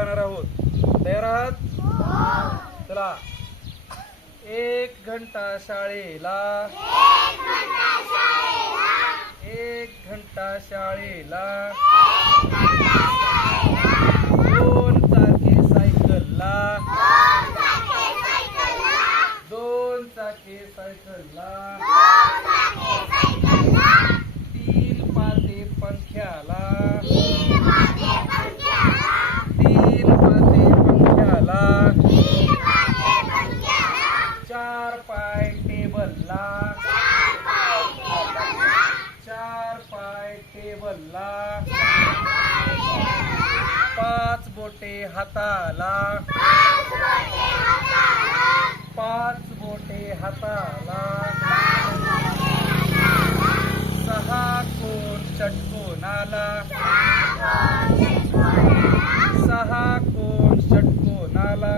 गाणार आहोत. तयार आहात? चला. 1 घंटा शाळेला, 1 घंटा शाळेला, 2 चाकी सायकलला, 2 चाकी सायकलला, 3 पाते पंख्याला, 3 पाते पंख्याला, 4 पाय टेबलला, 4 पाय टेबलला, 5 बोटे हाताला, 5 बोटे हाताला, 6 कोण षटकोनाला, 6 कोण षटकोनाला,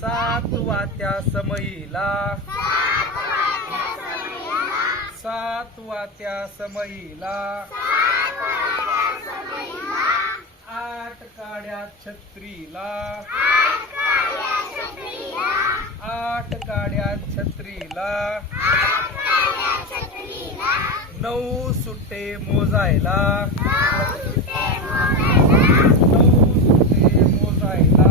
7 वात्या समईला, 7 वात्या समईला, 8 काड्या छत्रीला, 8 काड्या छत्रीला, 9 सुट्टे मोजायला, 9 सुट्टे मोजायला,